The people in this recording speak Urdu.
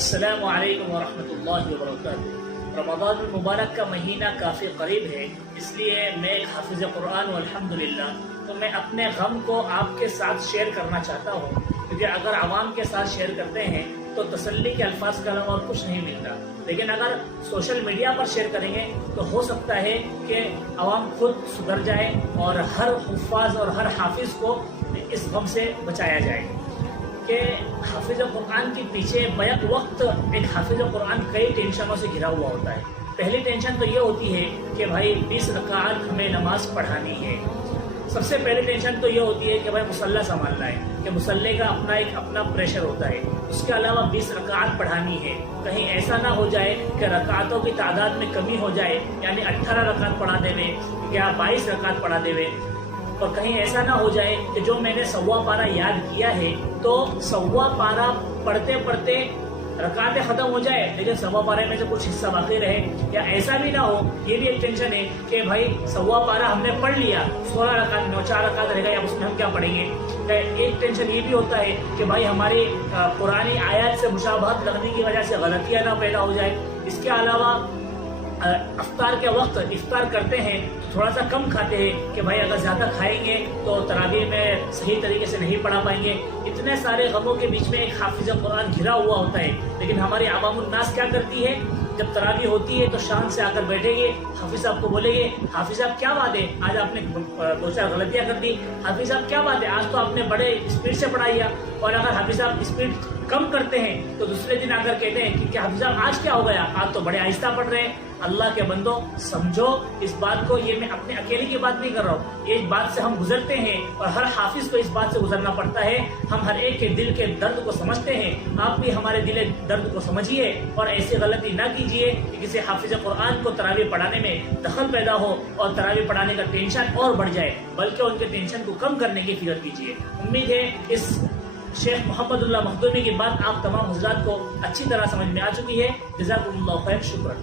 السلام علیکم ورحمۃ اللہ وبرکاتہ۔ رمضان المبارک کا مہینہ کافی قریب ہے، اس لیے میں ایک حافظ قرآن ہوں الحمدللہ، تو میں اپنے غم کو آپ کے ساتھ شیئر کرنا چاہتا ہوں، کیونکہ اگر عوام کے ساتھ شیئر کرتے ہیں تو تسلی کے الفاظ کا علاوہ اور کچھ نہیں ملتا، لیکن اگر سوشل میڈیا پر شیئر کریں گے تو ہو سکتا ہے کہ عوام خود سدھر جائے اور ہر حفاظ اور ہر حافظ کو اس غم سے بچایا جائے کہ حافظ قرآن کے پیچھے بیک وقت ایک حافظ قرآن کئی ٹینشنوں سے گھرا ہوا ہوتا ہے۔ پہلی ٹینشن تو یہ ہوتی ہے کہ بھائی 20 رکعات ہمیں نماز پڑھانی ہے۔ سب سے پہلی ٹینشن تو یہ ہوتی ہے کہ بھائی مصلی سنبھالنا ہے، کہ مصلی کا اپنا پریشر ہوتا ہے، اس کے علاوہ 20 رکعات پڑھانی ہے، کہیں ایسا نہ ہو جائے کہ رکعاتوں کی تعداد میں کمی ہو جائے، یعنی 18 رکعت پڑھا دے یا 22 رکعت پڑھا دے، اور کہیں ایسا نہ ہو جائے کہ جو میں نے سوا پارہ یاد کیا ہے تو سوا پارہ پڑھتے پڑھتے رکعتیں ختم ہو جائے لیکن سوا پارے میں سے کچھ حصہ باقی رہے، یا ایسا بھی نہ ہو، یہ بھی ایک ٹینشن ہے کہ بھائی سوا پارہ ہم نے پڑھ لیا، 16 رکعت میں 4 رکعت رہ گئے، اب اس میں ہم کیا پڑھیں گے۔ ایک ٹینشن یہ بھی ہوتا ہے کہ بھائی ہماری قرآنی آیات سے مشابہت لگنے کی وجہ سے غلطیاں نہ پیدا ہو جائے۔ اس کے علاوہ افطار کے وقت افطار کرتے ہیں تو تھوڑا سا کم کھاتے ہیں کہ بھائی اگر زیادہ کھائیں گے تو تراویح میں صحیح طریقے سے نہیں پڑھا پائیں گے۔ اتنے سارے غموں کے بیچ میں ایک حافظ قرآن گھرا ہوا ہوتا ہے، لیکن ہماری عوام الناس کیا کرتی ہے، جب تراویح ہوتی ہے تو شام سے آ کر بیٹھیں گے، حافظ صاحب کو بولیں گے حافظ صاحب کیا بات ہے آج آپ نے 2-4 غلطیاں کر دی، حافظ صاحب کیا بات ہے آج تو آپ نے بڑے اسپیڈ سے پڑھایا، اور اگر حافظ صاحب اسپیڈ کم کرتے ہیں تو دوسرے دن آ کر کہتے ہیں کہ حافظ صاحب آج کیا ہو گیا، آج تو بڑے آہستہ پڑھ رہے ہیں۔ اللہ کے بندو سمجھو اس بات کو، یہ میں اپنے اکیلے کی بات نہیں کر رہا ہوں، یہ بات سے ہم گزرتے ہیں اور ہر حافظ کو اس بات سے گزرنا پڑتا ہے۔ ہم ہر ایک کے دل کے درد کو سمجھتے ہیں، آپ بھی ہمارے دل درد کو سمجھیے اور ایسی غلطی نہ کیجیے کہ کسی حافظ قرآن کو تراویح پڑھانے میں دخل پیدا ہو اور تراویح پڑھانے کا ٹینشن اور بڑھ جائے، بلکہ ان کے ٹینشن کو کم کرنے کی فکر کیجیے۔ امید ہے اس شیخ محمد اللہ مخدومی کی بات آپ تمام حضرات کو اچھی طرح سمجھ میں آ چکی ہے۔ جزاکم اللہ خیر، شکرا۔